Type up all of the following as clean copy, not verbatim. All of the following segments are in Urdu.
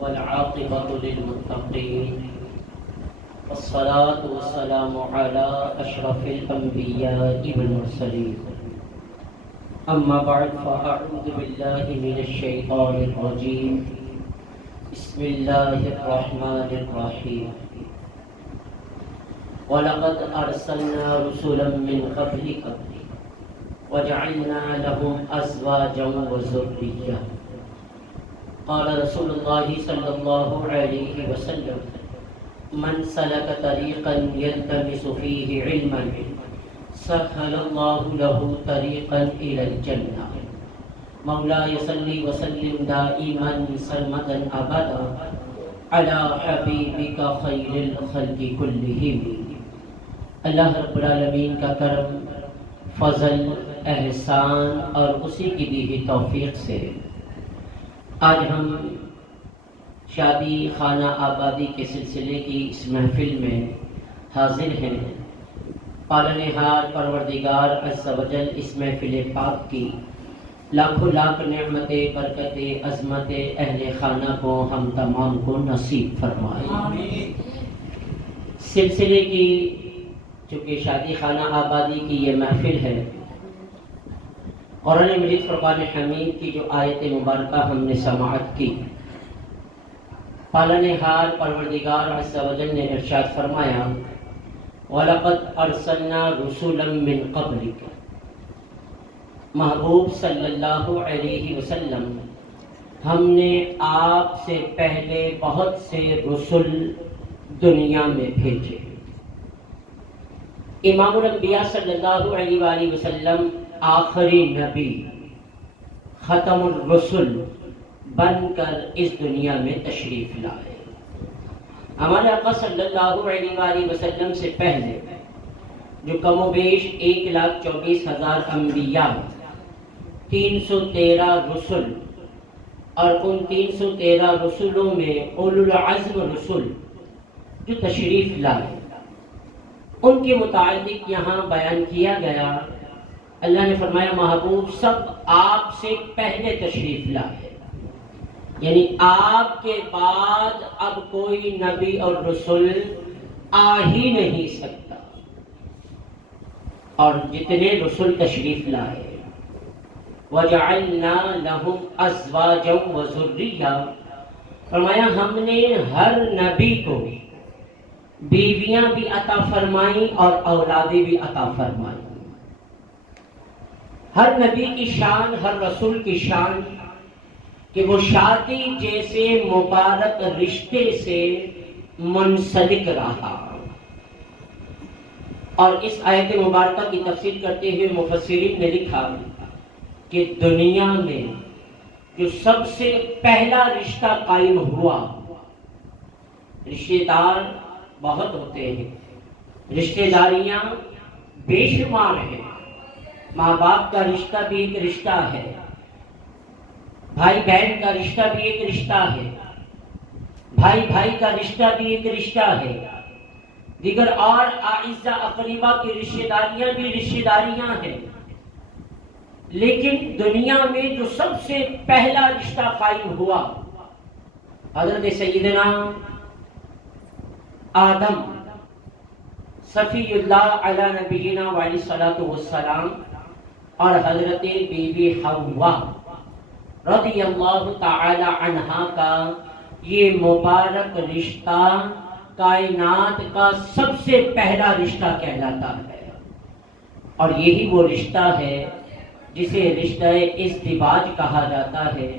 والعاقبة للمتقين والصلاة والسلام على أشرف الأنبياء والمرسلين أما بعد فأعوذ بالله من الشيطان الرجيم بسم الله الرحمن الرحيم وَلَقَدْ أَرْسَلْنَا رُسُلًا مِّن قَبْلِكَ وَجَعَلْنَا لَهُمْ أَزْوَاجًا وَذُرِّيَّةً قال رسول الله صلى الله عليه وسلم من سلك طريقا يلتمس فيه علما سهل الله له طريقا إلى الجنة مولاي صل وسلم دائما سرمدا أبدا على حبيبك خير الخلق كلهم۔ اللہ رب العالمین کا کرم، فضل، احسان اور اسی کی دی ہوئی توفیق سے آج ہم شادی خانہ آبادی کے سلسلے کی اس محفل میں حاضر ہیں۔ پالنہار پروردگار عز و جل اس محفل پاک کی لاکھوں لاکھ نعمتیں، برکتیں، عظمتیں اہل خانہ کو ہم تمام کو نصیب فرمائے۔ سلسلے کی چونکہ شادی خانہ آبادی کی یہ محفل ہے، قرآن مجید فرقان حمید کی جو آیت مبارکہ ہم نے سماعت کی، پالنہار پروردگار عز و جل نے ارشاد فرمایا وَلَقَدْ أَرْسَلْنَا رُسُلًا مِّن قَبْلِكَ، محبوب صلی اللہ علیہ وسلم ہم نے آپ سے پہلے بہت سے رسول دنیا میں بھیجے۔ امام الانبیاء صلی اللہ علیہ وآلہ وسلم آخری نبی، ختم الرسل بن کر اس دنیا میں تشریف لائے۔ ہمارے آقا صلی اللہ علیہ وآلہ وسلم سے پہلے جو کم و بیش 1,24,000 انبیاء، 313 رسول، اور ان 313 رسولوں میں اولو العزم رسول جو تشریف لائے، ان کے متعلق یہاں بیان کیا گیا۔ اللہ نے فرمایا محبوب سب آپ سے پہلے تشریف لائے، یعنی آپ کے بعد اب کوئی نبی اور رسول آ ہی نہیں سکتا، اور جتنے رسول تشریف لائے وَجَعَلْنَا لَهُمْ أَزْوَاجًا وَذُرِّيَّةً، فرمایا ہم نے ہر نبی کو بیویاں بھی عطا فرمائیں اور اولادیں بھی عطا فرمائیں۔ ہر نبی کی شان، ہر رسول کی شان کہ وہ شادی جیسے مبارک رشتے سے منسلک رہا۔ اور اس آیت مبارکہ کی تفسیر کرتے ہوئے مفسرین نے لکھا کہ دنیا میں جو سب سے پہلا رشتہ قائم ہوا، رشتہ دار بہت ہوتے ہیں، رشتہ داریاں بے شمار ہیں، ماں باپ کا رشتہ بھی ایک رشتہ ہے، بھائی بہن کا رشتہ بھی ایک رشتہ ہے، بھائی بھائی کا رشتہ بھی ایک رشتہ ہے، دیگر اور اعزا اقربا کی رشتہ داریاں بھی رشتہ داریاں ہیں، لیکن دنیا میں جو سب سے پہلا رشتہ قائم ہوا حضرت سیدنا آدم صفی اللہ علی نبینا وعلیہ الصلوۃ والسلام اور حضرت بی بی حوا رضی اللہ تعالی عنہا کا یہ مبارک رشتہ کائنات کا سب سے پہلا رشتہ کہلاتا ہے، اور یہی وہ رشتہ ہے جسے رشتہ ازدواج کہا جاتا ہے،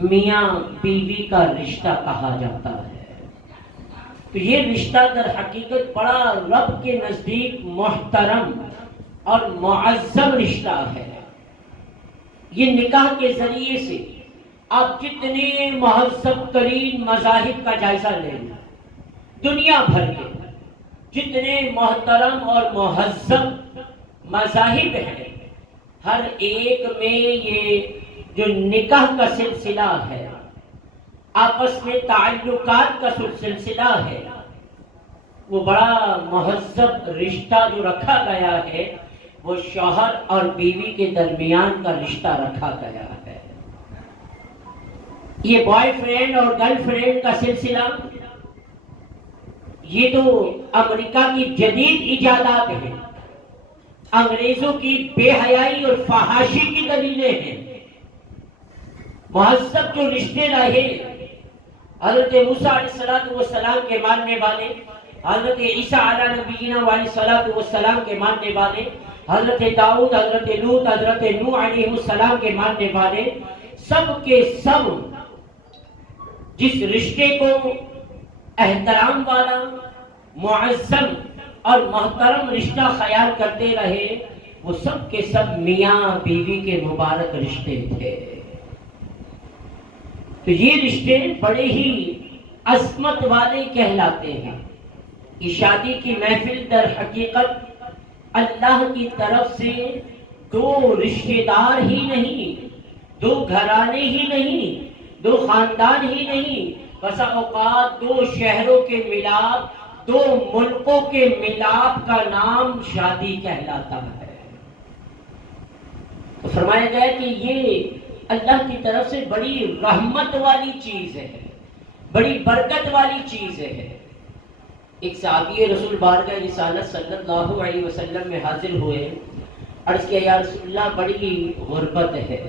میاں بیوی کا رشتہ کہا جاتا ہے۔ تو یہ رشتہ در حقیقت بڑا رب کے نزدیک محترم اور معظم رشتہ ہے۔ یہ نکاح کے ذریعے سے آپ جتنے مہذب ترین مذاہب کا جائزہ لیں، دنیا بھر کے جتنے محترم اور مہذب مذاہب ہیں، ہر ایک میں یہ جو نکاح کا سلسلہ ہے، آپس میں تعلقات کا سلسلہ ہے، وہ بڑا مہذب رشتہ جو رکھا گیا ہے، وہ شوہر اور بیوی کے درمیان کا رشتہ رکھا گیا ہے۔ یہ بوائے فرینڈ اور گرل فرینڈ کا سلسلہ یہ تو امریکہ کی جدید ایجادات ہیں، انگریزوں کی بے حیائی اور فحاشی کی دلیلیں ہیں۔ مہذب جو رشتے رہے، حضرت موسیٰ علیہ السلام کے ماننے والے، حضرت عیسیٰ علیہ نبینا علیہ السلام کے ماننے والے، حضرت داؤد، حضرت لوط، حضرت نوح علیہ السلام کے ماننے والے، سب کے سب جس رشتے کو احترام والا، معظم اور محترم رشتہ خیال کرتے رہے، وہ سب کے سب میاں بیوی کے مبارک رشتے تھے۔ تو یہ رشتے بڑے ہی عظمت والے کہلاتے ہیں۔ یہ شادی کی محفل در حقیقت اللہ کی طرف سے دو رشتے دار ہی نہیں، دو گھرانے ہی نہیں، دو خاندان ہی نہیں، بسا اوقات دو شہروں کے ملاپ، دو ملکوں کے ملاپ کا نام شادی کہلاتا ہے۔ تو فرمایا گیا کہ یہ اللہ کی طرف سے بڑی رحمت والی چیز ہے، بڑی برکت والی چیز ہے۔ ایک صحابی رسول بارگاہ رسالت صلی اللہ علیہ وسلم میں حاضر ہوئے، عرض کیا یا رسول اللہ بڑی غربت ہے،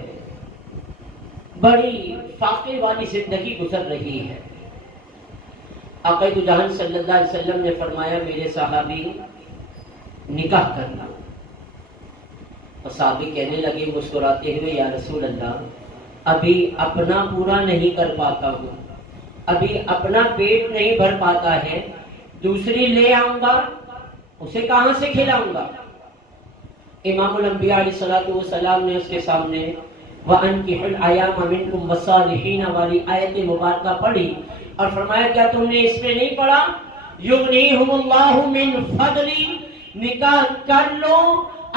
بڑی فاقے والی زندگی گزر رہی ہے۔ آقا دو جہان صلی اللہ علیہ وسلم نے فرمایا میرے صحابی نکاح کرنا۔ اور صحابی کہنے لگے مسکراتے ہوئے یا رسول اللہ ابھی اپنا پورا نہیں کر پاتا ہوں، ابھی اپنا پیٹ نہیں بھر پاتا ہے، دوسری لے آؤں گا اسے کہاں سے کھلاؤں گا؟ امام الانبیاء علیہ السلام نے اس کے سامنے وَأَنْكِحُوا الْأَيَامَ مِنْكُمْ وَالصَّالِحِينَ والی آیت مبارکہ پڑھی اور فرمایا کیا تم نے اس میں نہیں پڑھا یغنیہم اللہ من فضلی، نکاح کر لو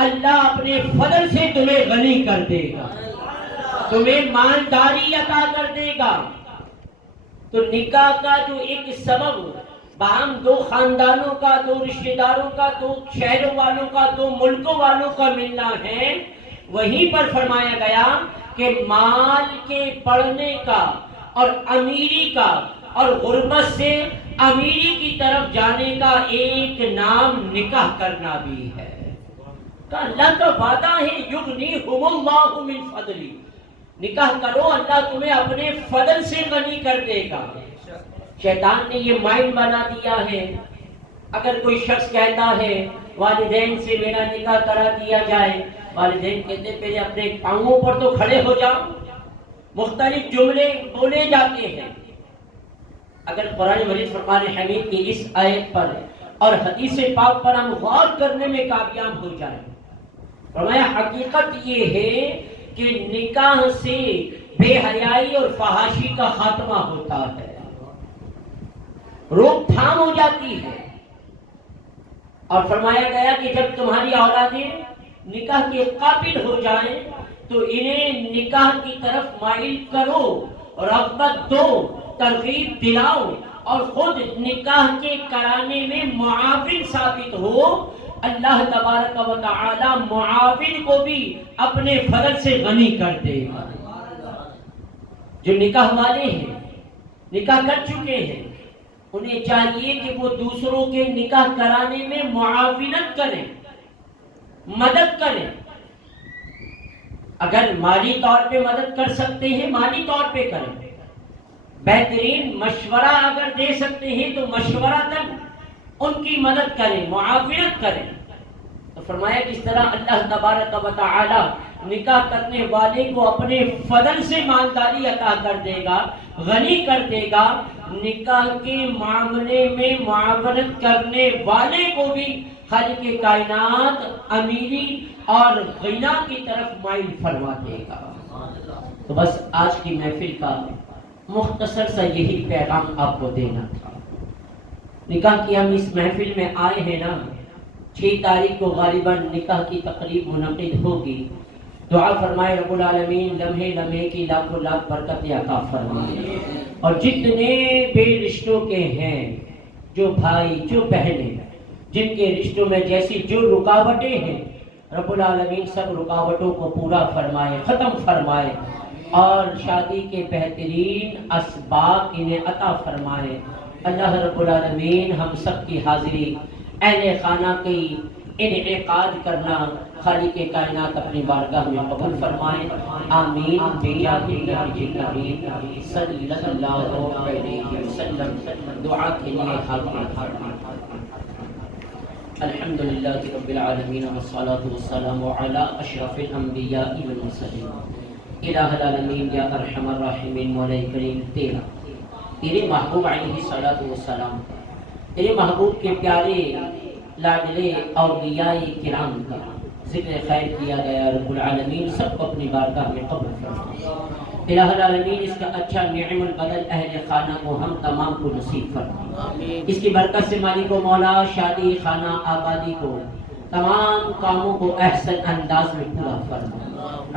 اللہ اپنے فضل سے تمہیں غنی کر دے گا، تمہیں مالداری عطا کر دے گا۔ تو نکاح کا جو ایک سبب باہم دو خاندانوں کا، دو رشتہ داروں کا، دو شہروں والوں کا، دو ملکوں والوں کا ملنا ہے، وہیں پر فرمایا گیا کہ مال کے بڑھنے کا اور امیری کا اور غربت سے امیری کی طرف جانے کا ایک نام نکاح کرنا بھی ہے۔ تو اللہ کا وعدہ ہے یغنیہم اللہ من فضلی، نکاح کرو اللہ تمہیں اپنے فضل سے غنی کر دے گا۔ شیطان نے یہ مائنڈ بنا دیا ہے، اگر کوئی شخص کہتا ہے والدین سے میرا نکاح کرا دیا جائے، والدین کہتے پہلے اپنے پاؤں پر تو کھڑے ہو جاؤ، مختلف جملے بولے جاتے ہیں۔ اگر قرآن مجید فرقان حمید کی اس آیت پر اور حدیث پاک پر ہم غور کرنے میں کامیاب ہو جائیں، فرمایا حقیقت یہ ہے کہ نکاح سے بے حیائی اور فحاشی کا خاتمہ ہوتا ہے، روک تھام ہو جاتی ہے۔ اور فرمایا گیا کہ جب تمہاری اولادیں نکاح کے قابل ہو جائیں تو انہیں نکاح کی طرف مائل کرو، رغبت دو، ترغیب دلاؤ اور خود نکاح کے کرانے میں معاون ثابت ہو۔ اللہ تبارک و تعالی معاون کو بھی اپنے فضل سے غنی کر دے گا۔ جو نکاح والے ہیں، نکاح کر چکے ہیں، انہیں چاہیے کہ وہ دوسروں کے نکاح کرانے میں معاونت کریں، مدد کریں۔ اگر مالی طور پہ مدد کر سکتے ہیں مالی طور پہ کریں، بہترین مشورہ اگر دے سکتے ہیں تو مشورتاً ان کی مدد کریں، معاونت کریں۔ تو فرمایا کس طرح اللہ تبارک و تعالی نکاح کرنے والے کو اپنے فضل سے مالداری عطا کر دے گا، غنی کر دے گا، نکاح کے معاملے میں معاونت کرنے والے کو بھی خالق کائنات امیری اور غنا کی طرف مائل فرما دے گا۔ تو بس آج کی محفل کا مختصر سا یہی پیغام آپ کو دینا تھا۔ نکاح کی ہم اس محفل میں آئے ہیں نا، 6 تاریخ کو غالباً نکاح کی تقریب منعقد ہوگی۔ دعا فرمائے رب العالمین لمحے لمحے کی لاکھوں لاکھ برکتیں عطا فرمائے، اور جتنے بے رشتوں کے ہیں، جو بھائی جو بہنیں جن کے رشتوں میں جیسی جو رکاوٹیں ہیں، رب العالمین سب رکاوٹوں کو پورا فرمائے، ختم فرمائے۔ اور شادی کے بہترین اسباب انہیں عطا فرمائے۔ اللہ رب العالمین ہم سب کی حاضری اہل خانہ کی انعقاد کرنا خالق کائنات اپنی بارگاہ میں قبول فرمائے، آمین بجاہ النبی الکریم صلی اللہ علیہ وسلم۔ دعا کے لیے حاضر۔ الحمدللہ رب العالمین والصلاة والسلام علی اشرف الانبیاء والمرسلین۔ الہ العالمین یا ارحم الراحمین مولا کریم تیرے محبوب علیہ الصلوۃ والسلام، تیرے محبوب کے پیارے لاڈلے اولیاء کرام کا ذکر خیر کیا گیا، رب العالمین سب کو اپنی بارگاہ میں قبول فرما۔ الہ العالمین اس کا اچھا نعم البدل اہل خانہ کو ہم تمام کو نصیب فرما۔ اس کی برکت سے مالک و مولا شادی خانہ آبادی کو تمام کاموں کو احسن انداز میں پورا فرما۔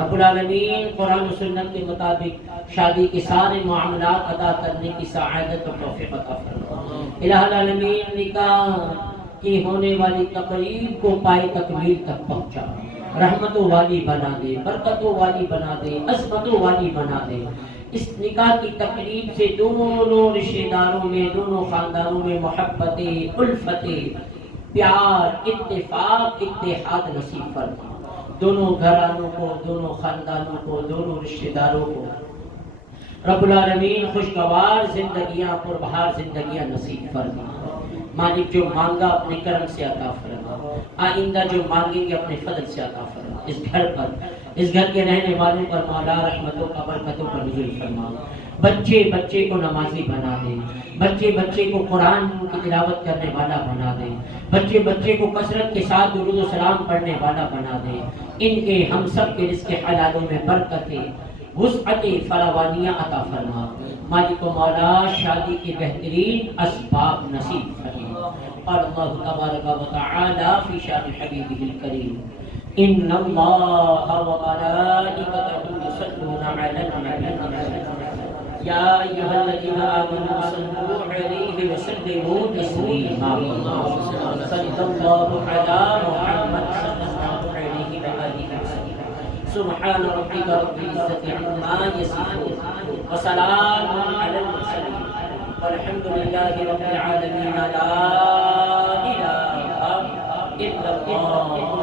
رب العالمین قرآن و سنت کے مطابق شادی کے سارے معاملات ادا کرنے کی سعادت و توفیق عطا فرما۔ الہ العالمین نکاح کی ہونے والی تقریب کو پائے تکمیل تک پہنچا، رحمتوں والی بنا دے، برکتوں والی بنا دے، عظمتوں والی بنا دے۔ اس نکاح کی تقریب سے دونوں رشتہ داروں میں، دونوں خاندانوں میں محبت، الفت، پیار، اتفاق، اتحاد نصیب فرما۔ دونوں گھرانوں کو، دونوں خاندانوں کو، دونوں رشتہ داروں کو رب العالمین خوشگوار زندگیاں، پربہار زندگیاں نصیب فرما۔ مالک جو مانگا اپنے کرم سے عطا فرما، آئندہ جو مانگیں گے اپنے فضل سے عطا فرما۔ اس گھر پر، اس گھر کے رہنے والوں پر مولا رحمتوں کا برکتوں پر نزول فرما۔ بچے کو نمازی بنا دے، بچے کو قرآن کی تلاوت کرنے والا بنا دے، بچے کو کثرت کے ساتھ درود و سلام پڑھنے والا بنا دے۔ ان کے ہم سب کے رزق حلالوں میں برکتیں، وسعت فراوانیاں عطا فرما۔ مالک و مولا شادی کے بہترین اسباب نصیب فرما۔ قال اللہ تبارک و تعالی فی شان حبیبہ الکریم ان اللہ و ملائکتہ یصلون علی النبی یا ایھا الذین آمنوا صلوا علیہ وسلموا تسلیما صلی اللہ علی محمد صلی اللہ علیہ وآلہ وسلم۔ سبحان ربک رب العزۃ عما یصفون وسلام علی المرسلین والحمد للہ رب العالمین۔ لا الہ الا اللہ۔